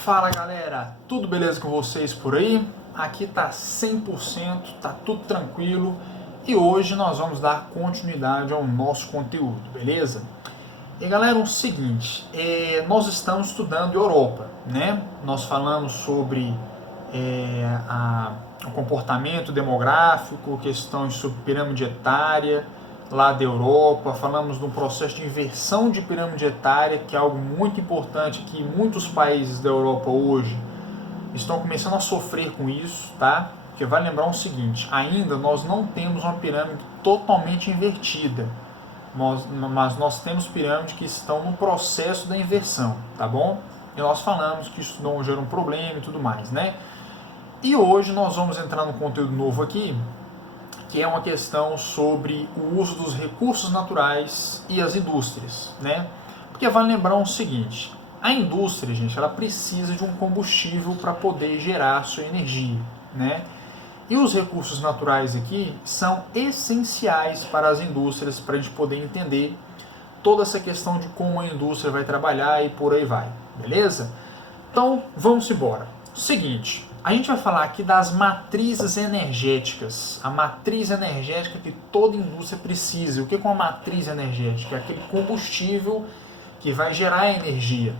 Fala galera, tudo beleza com vocês por aí? Aqui tá 100%, tá tudo tranquilo e hoje nós vamos dar continuidade ao nosso conteúdo, beleza? E galera, o seguinte, nós estamos estudando Europa, né? Nós falamos sobre o comportamento demográfico, questões sobre pirâmide etária lá da Europa, falamos de um processo de inversão de pirâmide etária, que é algo muito importante, que muitos países da Europa hoje estão começando a sofrer com isso, tá? Porque vai lembrar o seguinte, ainda nós não temos uma pirâmide totalmente invertida, mas nós temos pirâmides que estão no processo da inversão, tá bom? E nós falamos que isso não gera um problema e tudo mais, né? E hoje nós vamos entrar no conteúdo novo aqui, que é uma questão sobre o uso dos recursos naturais e as indústrias, né? Porque vale lembrar o seguinte, a indústria, gente, ela precisa de um combustível para poder gerar sua energia, né? E os recursos naturais aqui são essenciais para as indústrias, para a gente poder entender toda essa questão de como a indústria vai trabalhar e por aí vai, beleza? Então, vamos embora. Seguinte, a gente vai falar aqui das matrizes energéticas. A matriz energética que toda indústria precisa. O que é uma matriz energética? É aquele combustível que vai gerar energia.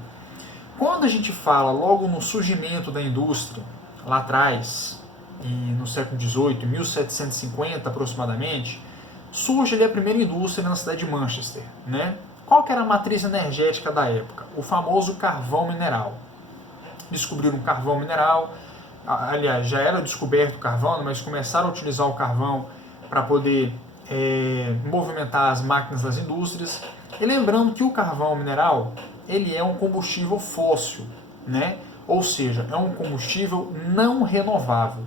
Quando a gente fala logo no surgimento da indústria, lá atrás, no século XVIII, 1750 aproximadamente, surge ali a primeira indústria na cidade de Manchester, né? Qual que era a matriz energética da época? O famoso carvão mineral. Descobriram o carvão mineral, aliás, já era descoberto o carvão, mas começaram a utilizar o carvão para poder movimentar as máquinas das indústrias. E lembrando que o carvão mineral, ele é um combustível fóssil, né? Ou seja, é um combustível não renovável.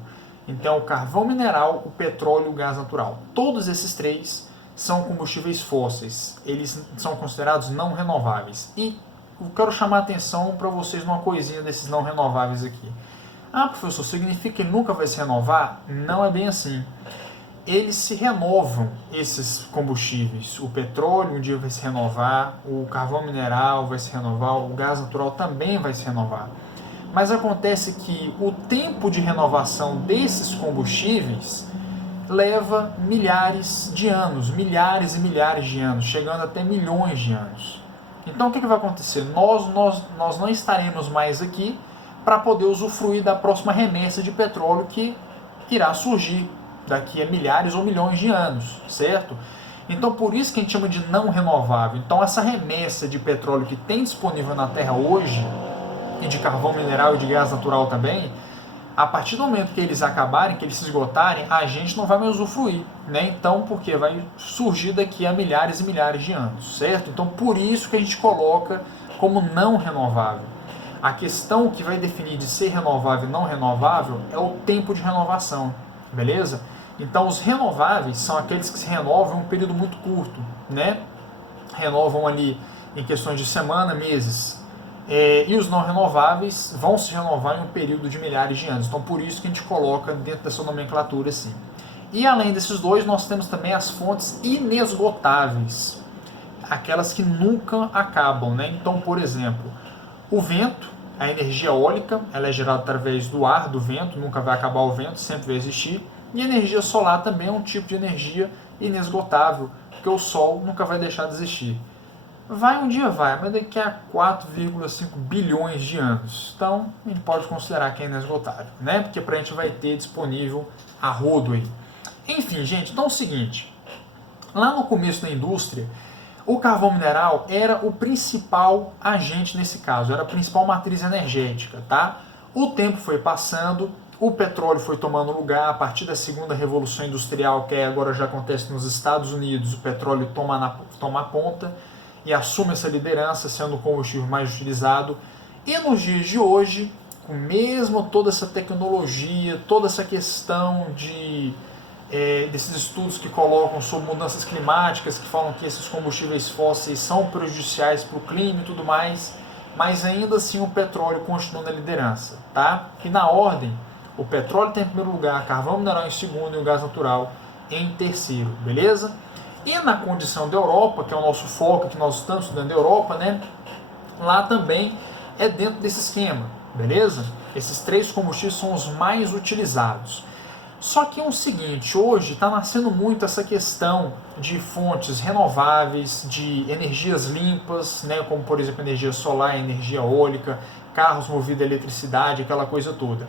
Então, o carvão mineral, o petróleo e o gás natural. Todos esses três são combustíveis fósseis. Eles são considerados não renováveis. E eu quero chamar a atenção para vocês numa coisinha desses não renováveis aqui. Ah, professor, significa que ele nunca vai se renovar? Não é bem assim. Eles se renovam, esses combustíveis. O petróleo um dia vai se renovar, o carvão mineral vai se renovar, o gás natural também vai se renovar. Mas acontece que o tempo de renovação desses combustíveis leva milhares de anos, milhares e milhares de anos, chegando até milhões de anos. Então o que vai acontecer? Nós não estaremos mais aqui para poder usufruir da próxima remessa de petróleo que irá surgir daqui a milhares ou milhões de anos, certo? Então por isso que a gente chama de não renovável. Então essa remessa de petróleo que tem disponível na Terra hoje, e de carvão mineral e de gás natural também, a partir do momento que eles acabarem, que eles se esgotarem, a gente não vai mais usufruir, né? Então, porque vai surgir daqui a milhares e milhares de anos, certo? Então, por isso que a gente coloca como não renovável. A questão que vai definir de ser renovável e não renovável é o tempo de renovação, beleza? Então, os renováveis são aqueles que se renovam em um período muito curto, né? Renovam ali em questões de semana, meses. E os não renováveis vão se renovar em um período de milhares de anos. Então, por isso que a gente coloca dentro dessa nomenclatura assim. E além desses dois, nós temos também as fontes inesgotáveis, aquelas que nunca acabam, né? Então, por exemplo, o vento, a energia eólica, ela é gerada através do ar, do vento, nunca vai acabar o vento, sempre vai existir. E a energia solar também é um tipo de energia inesgotável, porque o sol nunca vai deixar de existir. Vai um dia, vai, mas daqui a 4,5 bilhões de anos. Então, a gente pode considerar que é inesgotável, né? Porque para a gente vai ter disponível a rodo aí. Enfim, gente, então é o seguinte. Lá no começo da indústria, o carvão mineral era o principal agente nesse caso, era a principal matriz energética, tá? O tempo foi passando, o petróleo foi tomando lugar, a partir da segunda revolução industrial, que agora já acontece nos Estados Unidos, o petróleo toma a ponta e assume essa liderança, sendo o combustível mais utilizado. E nos dias de hoje, com mesmo toda essa tecnologia, toda essa questão desses estudos que colocam sobre mudanças climáticas, que falam que esses combustíveis fósseis são prejudiciais para o clima e tudo mais, mas ainda assim o petróleo continua na liderança, tá? E na ordem, o petróleo tem em primeiro lugar, carvão mineral em segundo e o gás natural em terceiro, beleza? E na condição da Europa, que é o nosso foco, que nós estamos estudando a Europa, né? Lá também é dentro desse esquema. beleza? Esses 3 combustíveis são os mais utilizados. Só que é o seguinte, hoje está nascendo muito essa questão de fontes renováveis, de energias limpas, né, como por exemplo energia solar, energia eólica, carros movidos a eletricidade, aquela coisa toda.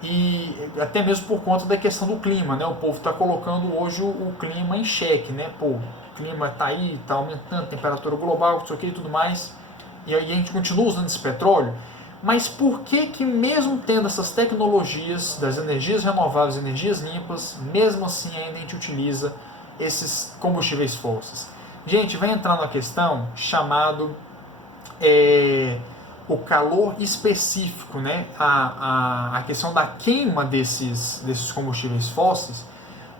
E até mesmo por conta da questão do clima, né? O povo está colocando hoje o clima em xeque, né? Pô, o clima está aí, está aumentando, temperatura global, isso aqui e tudo mais, e aí a gente continua usando esse petróleo. Mas por que mesmo tendo essas tecnologias das energias renováveis, energias limpas, mesmo assim ainda a gente utiliza esses combustíveis fósseis? Gente, vai entrar numa questão chamado o calor específico, né? A questão da queima desses combustíveis fósseis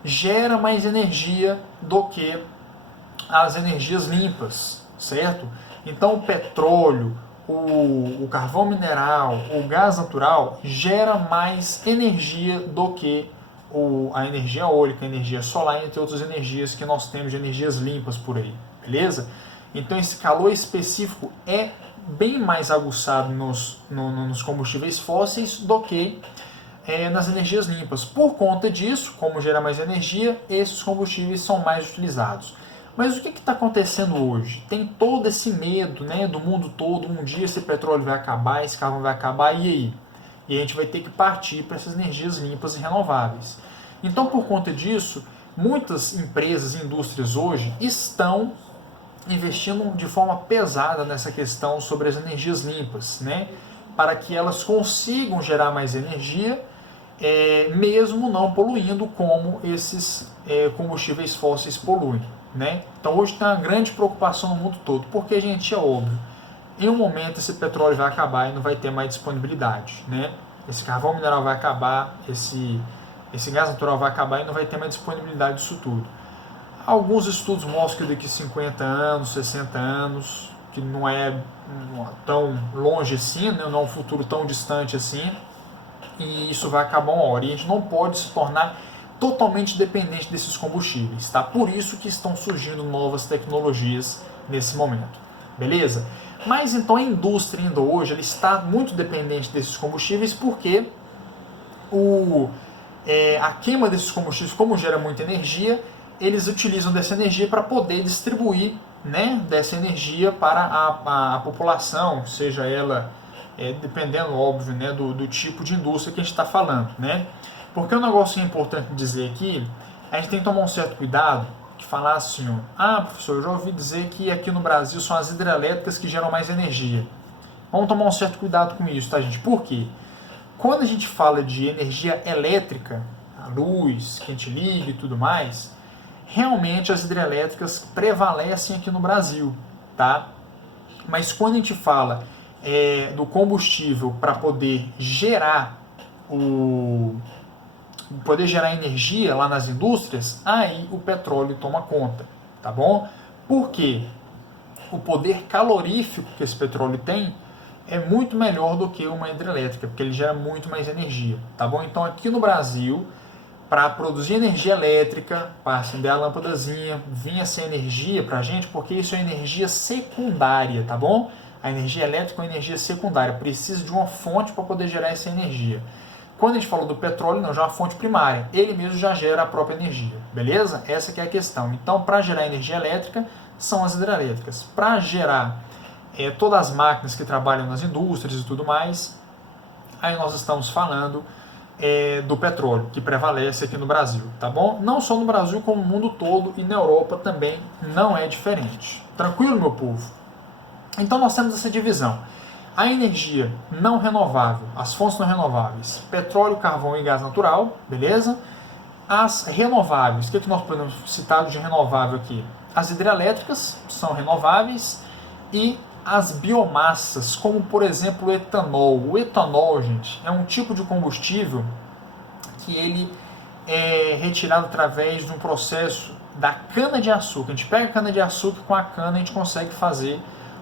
gera mais energia do que as energias limpas, certo? Então o petróleo, o carvão mineral, o gás natural gera mais energia do que a energia eólica, a energia solar, entre outras energias que nós temos de energias limpas por aí, beleza? Então esse calor específico é bem mais aguçado nos combustíveis fósseis do que nas energias limpas. Por conta disso, como gera mais energia, esses combustíveis são mais utilizados. Mas o que está acontecendo hoje? Tem todo esse medo, né, do mundo todo, um dia esse petróleo vai acabar, esse carvão vai acabar, e aí? E a gente vai ter que partir para essas energias limpas e renováveis. Então, por conta disso, muitas empresas e indústrias hoje estão investindo de forma pesada nessa questão sobre as energias limpas, né, para que elas consigam gerar mais energia, mesmo não poluindo como esses combustíveis fósseis poluem. Né? Então hoje tem uma grande preocupação no mundo todo, porque, gente, é óbvio, em um momento esse petróleo vai acabar e não vai ter mais disponibilidade, né? Esse carvão mineral vai acabar, esse gás natural vai acabar e não vai ter mais disponibilidade disso tudo. Alguns estudos mostram que daqui a 50 anos, 60 anos, que não é tão longe assim, né? Não é um futuro tão distante assim, e isso vai acabar uma hora, e a gente não pode se tornar totalmente dependente desses combustíveis, tá? Por isso que estão surgindo novas tecnologias nesse momento, beleza? Mas então a indústria ainda hoje ela está muito dependente desses combustíveis porque a queima desses combustíveis, como gera muita energia, eles utilizam dessa energia para poder distribuir, né, dessa energia para a população, seja ela, dependendo, óbvio, né, do tipo de indústria que a gente está falando, né? Porque um negócio importante dizer aqui, a gente tem que tomar um certo cuidado de falar assim, professor, eu já ouvi dizer que aqui no Brasil são as hidrelétricas que geram mais energia. Vamos tomar um certo cuidado com isso, tá, gente? Por quê? Quando a gente fala de energia elétrica, a luz, que a gente liga e tudo mais, realmente as hidrelétricas prevalecem aqui no Brasil, tá? Mas quando a gente fala do combustível para poder gerar energia lá nas indústrias, aí o petróleo toma conta, tá bom? Por quê? O poder calorífico que esse petróleo tem é muito melhor do que uma hidrelétrica, porque ele gera muito mais energia, tá bom? Então aqui no Brasil, para produzir energia elétrica, para acender a lâmpadazinha, vinha essa energia para a gente, porque isso é energia secundária, tá bom? A energia elétrica é uma energia secundária, precisa de uma fonte para poder gerar essa energia. Quando a gente falou do petróleo, não, já é uma fonte primária. Ele mesmo já gera a própria energia, beleza? Essa que é a questão. Então, para gerar energia elétrica, são as hidrelétricas. Para gerar todas as máquinas que trabalham nas indústrias e tudo mais, aí nós estamos falando do petróleo, que prevalece aqui no Brasil, tá bom? Não só no Brasil, como no mundo todo, e na Europa também não é diferente. Tranquilo, meu povo? Então, nós temos essa divisão. A energia não renovável, as fontes não renováveis, petróleo, carvão e gás natural, beleza? As renováveis, o que nós podemos citar de renovável aqui? As hidrelétricas são renováveis e as biomassas, como por exemplo o etanol. O etanol, gente, é um tipo de combustível que ele é retirado através de um processo da cana-de-açúcar. A gente pega a cana-de-açúcar, com a cana a gente consegue fazer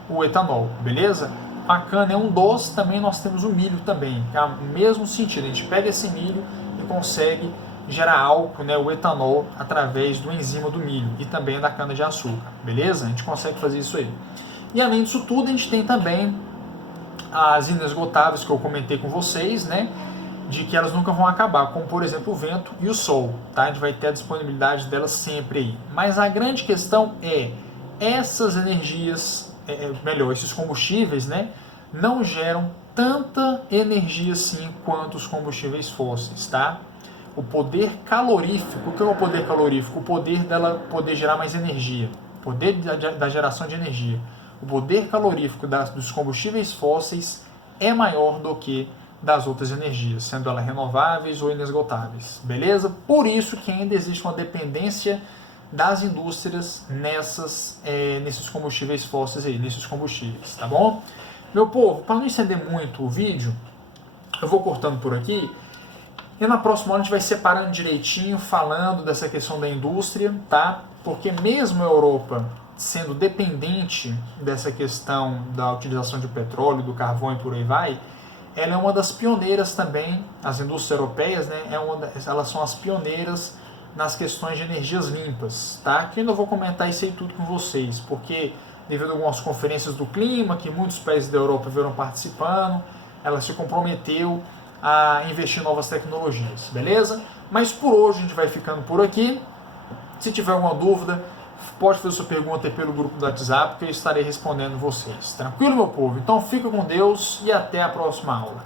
o etanol, beleza? A cana é um doce, também nós temos o milho também, que é o mesmo sentido, a gente pega esse milho e consegue gerar álcool, né, o etanol, através do enzima do milho e também da cana de açúcar, beleza? A gente consegue fazer isso aí. E além disso tudo, a gente tem também as inesgotáveis que eu comentei com vocês, né? De que elas nunca vão acabar, como por exemplo o vento e o sol, tá? A gente vai ter a disponibilidade delas sempre aí. Mas a grande questão é, essas energias, esses combustíveis, né? Não geram tanta energia assim quanto os combustíveis fósseis, tá? O poder calorífico, o que é o poder calorífico? O poder dela poder gerar mais energia, o poder da geração de energia. O poder calorífico dos combustíveis fósseis é maior do que das outras energias, sendo elas renováveis ou inesgotáveis, beleza? Por isso que ainda existe uma dependência das indústrias nesses combustíveis fósseis aí, nesses combustíveis, tá bom? Meu povo, para não estender muito o vídeo, eu vou cortando por aqui, e na próxima aula a gente vai separando direitinho, falando dessa questão da indústria, tá? Porque mesmo a Europa sendo dependente dessa questão da utilização de petróleo, do carvão e por aí vai, ela é uma das pioneiras também, as indústrias europeias, né? Elas são as pioneiras nas questões de energias limpas, tá? Que eu ainda vou comentar isso aí tudo com vocês, porque devido a algumas conferências do clima, que muitos países da Europa viram participando, ela se comprometeu a investir em novas tecnologias, beleza? Mas por hoje a gente vai ficando por aqui. Se tiver alguma dúvida, pode fazer sua pergunta aí pelo grupo do WhatsApp, que eu estarei respondendo vocês. Tranquilo, meu povo? Então fica com Deus e até a próxima aula.